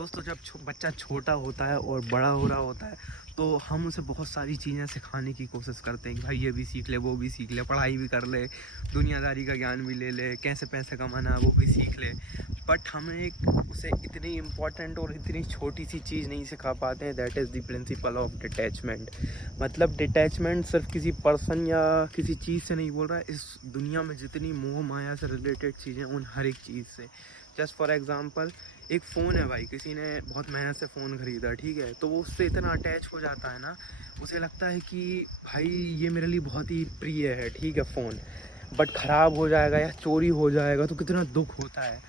दोस्तों जब बच्चा छोटा होता है और बड़ा हो रहा होता है तो हम उसे बहुत सारी चीज़ें सिखाने की कोशिश करते हैं कि भाई ये भी सीख ले, वो भी सीख ले, पढ़ाई भी कर ले, दुनियादारी का ज्ञान भी ले ले, कैसे पैसे कमाना है वो भी सीख ले। बट हमें एक उसे इतनी इम्पोर्टेंट और इतनी छोटी सी चीज़ नहीं सिखा पाते हैं, that is the principle of detachment. मतलब डिटैचमेंट सिर्फ किसी पर्सन या किसी चीज़ से नहीं बोल रहा है, इस दुनिया में जितनी मोह माया से रिलेटेड चीज़ें उन हर एक चीज़ से। जस्ट फॉर एग्ज़ाम्पल एक फ़ोन है भाई, किसी ने बहुत मेहनत से फ़ोन ख़रीदा, ठीक है, तो वो उससे इतना अटैच हो जाता है ना, उसे लगता है कि भाई ये मेरे लिए बहुत ही प्रिय है, ठीक है फ़ोन, बट ख़राब हो जाएगा या चोरी हो जाएगा तो कितना दुख होता है।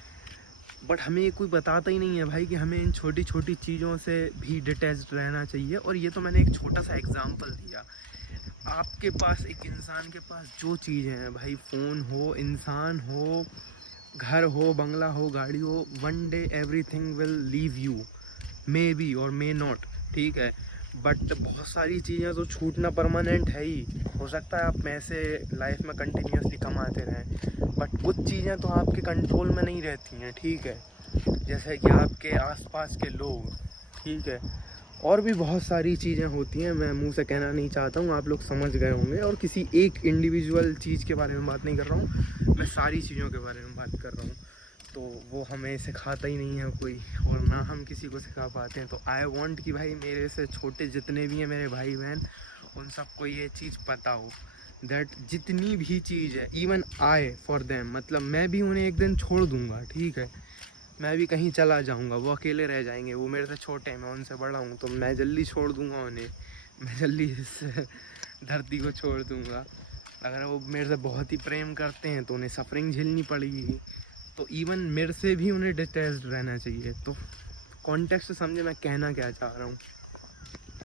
बट हमें ये कोई बताता ही नहीं है भाई कि हमें इन छोटी छोटी चीज़ों से भी डिटैच्ड रहना चाहिए। और ये तो मैंने एक छोटा सा एग्ज़ाम्पल दिया। आपके पास, एक इंसान के पास जो चीज़ें हैं भाई, फ़ोन हो, इंसान हो, घर हो, बंगला हो, गाड़ी हो, one day everything will leave you, may be और मे नॉट, ठीक है। बट बहुत सारी चीज़ें तो छूटना परमानेंट है ही। हो सकता है आप पैसे लाइफ में कंटिन्यूसली कमाते रहें, बट कुछ चीज़ें तो आपके कंट्रोल में नहीं रहती हैं, ठीक है, जैसे कि आपके आसपास के लोग, ठीक है। और भी बहुत सारी चीज़ें होती हैं, मैं मुंह से कहना नहीं चाहता हूँ, आप लोग समझ गए होंगे। और किसी एक इंडिविजुअल चीज़ के बारे में बात नहीं कर रहा हूँ, मैं सारी चीज़ों के बारे में बात कर रहा हूँ। तो वो हमें सिखाता ही नहीं है कोई, और ना हम किसी को सिखा पाते हैं। तो आई वांट कि भाई मेरे से छोटे जितने भी हैं मेरे भाई बहन, उन सबको ये चीज़ पता हो, दैट जितनी भी चीज़ है, इवन आई फॉर देम, मतलब मैं भी उन्हें एक दिन छोड़ दूँगा, ठीक है, मैं भी कहीं चला जाऊँगा, वो अकेले रह जाएंगे, वो मेरे से छोटे हैं, मैं उनसे बड़ा हूँ, तो मैं जल्दी छोड़ दूँगा उन्हें, मैं जल्दी इस धरती को छोड़ दूँगा। अगर वो मेरे से बहुत ही प्रेम करते हैं तो उन्हें सफरिंग झेलनी पड़ेगी। तो इवन मेरे से भी उन्हें डिटैच्ड रहना चाहिए। तो कॉन्टेक्स्ट समझे मैं कहना क्या चाह रहा हूँ।